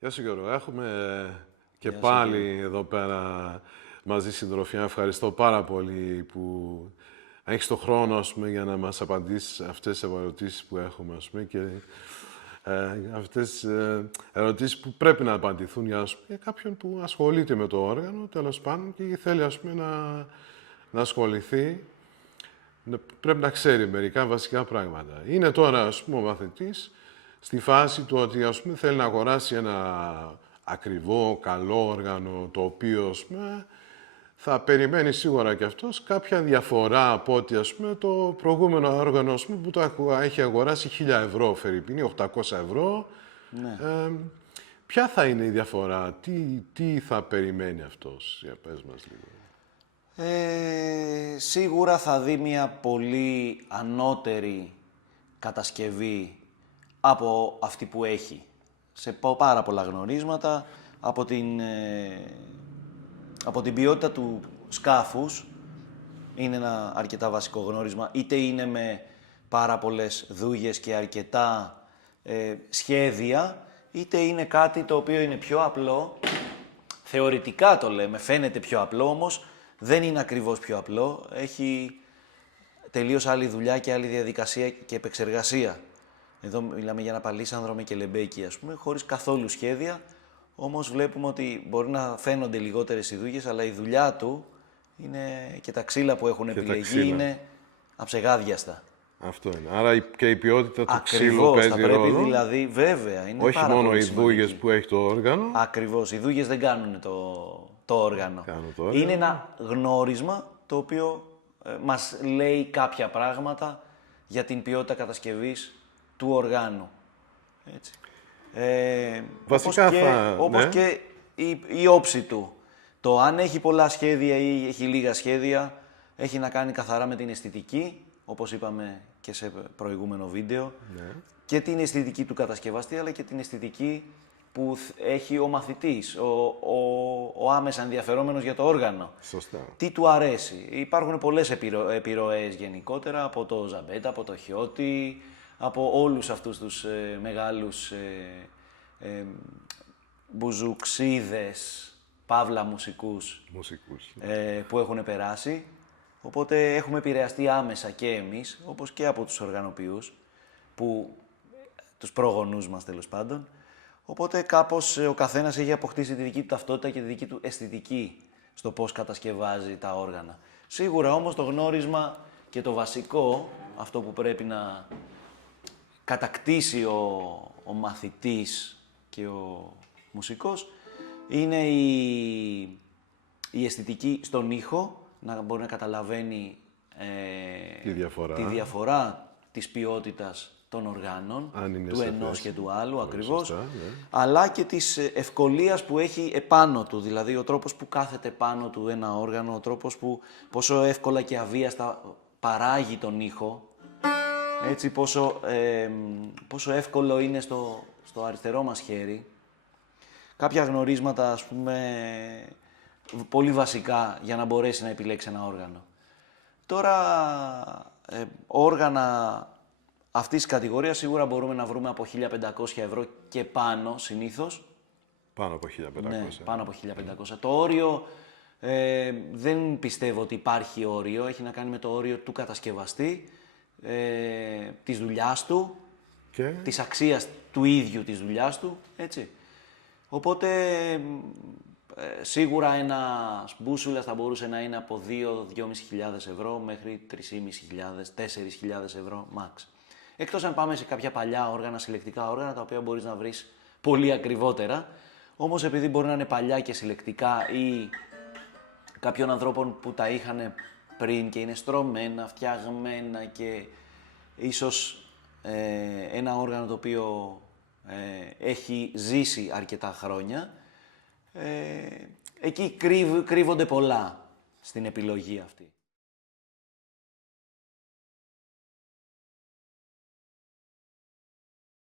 Γεια σου Γιώργο, έχουμε και Γεια σου, πάλι κύριε. εδώ πέρα μαζί συντροφιά. Ευχαριστώ πάρα πολύ που έχεις το χρόνο, για να μας απαντήσεις αυτές τις ερωτήσεις που έχουμε, και αυτές ερωτήσεις που πρέπει να απαντηθούν για κάποιον που ασχολείται με το όργανο, τέλος πάντων, και θέλει, να ασχοληθεί. Πρέπει να ξέρει μερικά βασικά πράγματα. Είναι τώρα, ο μαθητής στη φάση του ότι, θέλει να αγοράσει ένα ακριβό, καλό όργανο, το οποίο, θα περιμένει σίγουρα και αυτός κάποια διαφορά από ότι, το προηγούμενο όργανο, που το έχει αγοράσει 1.000 ευρώ, φερειπίνη, 800 ευρώ. Ναι. Ποια θα είναι η διαφορά, τι θα περιμένει αυτός, για πες μας λίγο. Σίγουρα θα δει μια πολύ ανώτερη κατασκευή από αυτή που έχει. Σε πάρα πολλά γνωρίσματα, από την ποιότητα του σκάφους, είναι ένα αρκετά βασικό γνώρισμα, είτε είναι με πάρα πολλές δούγες και αρκετά σχέδια, είτε είναι κάτι το οποίο είναι πιο απλό. Θεωρητικά το λέμε, φαίνεται πιο απλό, όμως δεν είναι ακριβώς πιο απλό. Έχει τελείως άλλη δουλειά και άλλη διαδικασία και επεξεργασία. Εδώ μιλάμε για ένα παλίσανδρο με κελεμπέκι, χωρίς καθόλου σχέδια. Όμως βλέπουμε ότι μπορεί να φαίνονται λιγότερες οι δούγες, αλλά η δουλειά του είναι, και τα ξύλα που έχουν επιλεγεί είναι αψεγάδιαστα. Αυτό είναι. Άρα και η ποιότητα του ξύλου Ακριβώς, παίζει θα πρέπει ρόλο. δηλαδή, βέβαια, είναι Όχι πάρα μόνο πολύ οι σημαντική. δούγες που έχει το όργανο. Ακριβώς, οι δούγες δεν κάνουν το όργανο. Είναι ένα γνώρισμα το οποίο μας λέει κάποια πράγματα για την ποιότητα κατασκευής του οργάνου. Έτσι. Βασικά όπως και η όψη του. Το αν έχει πολλά σχέδια ή έχει λίγα σχέδια έχει να κάνει καθαρά με την αισθητική, όπως είπαμε και σε προηγούμενο βίντεο, και την αισθητική του κατασκευαστή, αλλά και την αισθητική που έχει ο μαθητής, ο άμεσα ενδιαφερόμενος για το όργανο. Σωστά. Τι του αρέσει. Υπάρχουν πολλές επιρροές γενικότερα από το Ζαμπέτα, από το Χιώτη, από όλους αυτούς τους μεγάλους μπουζουξίδες, παύλα μουσικούς. Που έχουν περάσει. Οπότε έχουμε επηρεαστεί άμεσα και εμείς, όπως και από τους οργανοποιούς, τους προγονούς μας τέλος πάντων. Οπότε κάπως ο καθένας έχει αποκτήσει τη δική του ταυτότητα και τη δική του αισθητική στο πώς κατασκευάζει τα όργανα. Σίγουρα όμως το γνώρισμα και το βασικό, αυτό που πρέπει να κατακτήσει ο μαθητής και ο μουσικός, είναι η αισθητική στον ήχο, να μπορεί να καταλαβαίνει τη διαφορά της ποιότητας των οργάνων, του ενός και του άλλου, ακριβώς, σωστά, αλλά και της ευκολίας που έχει επάνω του, δηλαδή ο τρόπος που κάθεται πάνω του ένα όργανο, ο τρόπος που πόσο εύκολα και αβίαστα παράγει τον ήχο, έτσι, πόσο εύκολο είναι στο αριστερό μας χέρι. Κάποια γνωρίσματα, πολύ βασικά για να μπορέσει να επιλέξει ένα όργανο. Τώρα, όργανα αυτής της κατηγορίας σίγουρα μπορούμε να βρούμε από 1.500 ευρώ και πάνω συνήθως. Πάνω από 1.500. Ναι, πάνω από 1.500. Το όριο δεν πιστεύω ότι υπάρχει όριο. Έχει να κάνει με το όριο του κατασκευαστή, της δουλειάς του, της αξίας του ίδιου της δουλειάς του, έτσι. Οπότε, σίγουρα ένας μπούσουλας θα μπορούσε να είναι από 2.000-2.500 ευρώ μέχρι 3.500-4.000 ευρώ max. Εκτός αν πάμε σε κάποια παλιά όργανα, συλλεκτικά όργανα, τα οποία μπορείς να βρεις πολύ ακριβότερα. Όμως επειδή μπορεί να είναι παλιά και συλλεκτικά ή κάποιων ανθρώπων που τα είχαν πριν και είναι στρωμένα, φτιαγμένα και ίσως ένα όργανο το οποίο έχει ζήσει αρκετά χρόνια, εκεί κρύβονται πολλά στην επιλογή αυτή.